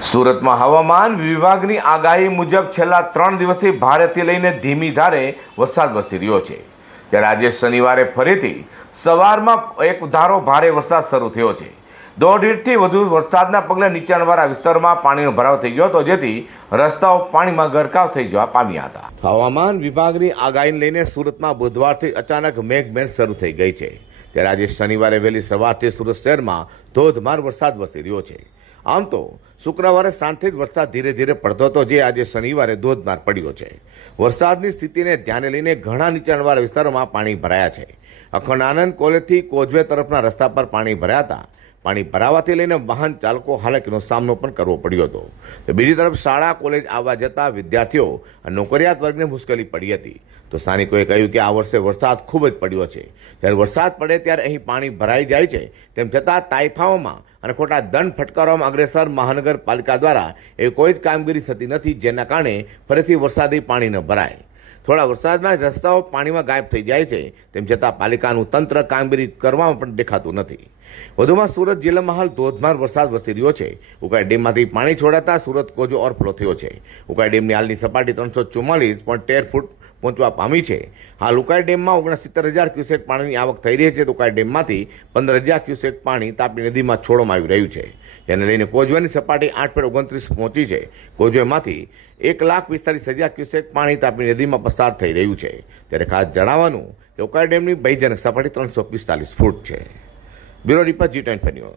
સુરતમાં હવામાન વિભાગની આગાહી મુજબ છેલ્લા ત્રણ દિવસથી ભારેથી લઈને ધીમી ધારે વરસાદ વરસી રહ્યો છે. ત્યારે આજે શનિવારે ફરીથી સવારમાં એક ધારો ભારે વરસાદ શરૂ થયો છે. દોઢ વધુ વરસાદના પગલે નીચાણવાળા વિસ્તારમાં પાણીનો ભરાવ થઈ ગયો હતો, જેથી રસ્તાઓ પાણીમાં ગરકાવ થઈ જવા પામ્યા હતા. હવામાન વિભાગની આગાહીને લઈને સુરતમાં બુધવારથી અચાનક મેઘમેઘ શરૂ થઈ ગઈ છે. ત્યારે આજે શનિવારે વહેલી સવારથી સુરત શહેરમાં ધોધમાર વરસાદ વસી રહ્યો છે. આમ તો શુક્રવારે સાંજથી જ વરસાદ ધીરે ધીરે પડતો હતો, જે આજે શનિવારે ધોધમાર પડ્યો છે. વરસાદની સ્થિતિને ધ્યાને લઈને ઘણા નીચાણવાળા વિસ્તારોમાં પાણી ભરાયા છે. અખંડ આનંદ કોલેજથી કોઝવે તરફના રસ્તા પર પાણી ભરાયા હતા. પાણી ભરાવાથી લઈને વાહન ચાલકો હાલાકીનો સામનો પણ કરવો પડ્યો હતો. તો બીજી તરફ શાળા, કોલેજ આવવા જતા વિદ્યાર્થીઓ નોકરિયાત વર્ગને મુશ્કેલી પડી હતી. તો સ્થાનિકોએ કહ્યું કે આ વર્ષે વરસાદ ખૂબ જ પડ્યો છે. જ્યારે વરસાદ પડે ત્યારે અહીં પાણી ભરાઈ જાય છે. તેમ છતાં તાઇફાઓમાં અને ખોટા દંડ ફટકારવામાં અગ્રેસર મહાનગરપાલિકા દ્વારા એવી કોઈ જ કામગીરી થતી નથી, જેના કારણે ફરીથી વરસાદી પાણી ન ભરાય. થોડા વરસાદમાં જ રસ્તાઓ પાણીમાં ગાયબ થઈ જાય છે. તેમ છતાં પાલિકાનું તંત્ર કામગીરી કરવામાં પણ દેખાતું નથી. વધુમાં સુરત જિલ્લામાં હાલ ધોધમાર વરસાદ વરસી રહ્યો છે. ઉકાઈ ડેમમાંથી પાણી છોડાતા સુરત કોજો ઓવરફ્લો થયો છે. ઉકાઈ ડેમની હાલની સપાટી ત્રણસો ચુમ્માલીસ પોઈન્ટ તેર ફૂટ પહોંચવા પામી છે. હાલ ઉકાઈ ડેમમાં ઓગણસિત્તેર હજાર ક્યુસેક પાણીની આવક થઈ રહી છે. તો ઉકાઈ ડેમમાંથી પંદર હજાર ક્યુસેક પાણી તાપી નદીમાં છોડવામાં આવી રહ્યું છે. જેને લઈને કોજવાની સપાટી આઠ પોઈન્ટ ઓગણત્રીસ પહોંચી છે. કોજવેમાંથી એક લાખ પિસ્તાલીસ હજાર ક્યુસેક પાણી તાપી નદીમાં પસાર થઈ રહ્યું છે. ત્યારે ખાસ જણાવવાનું કે ઉકાઈ ડેમની ભયજનક સપાટી ત્રણસો પિસ્તાલીસ ફૂટ છે. Bureau report G twenty news.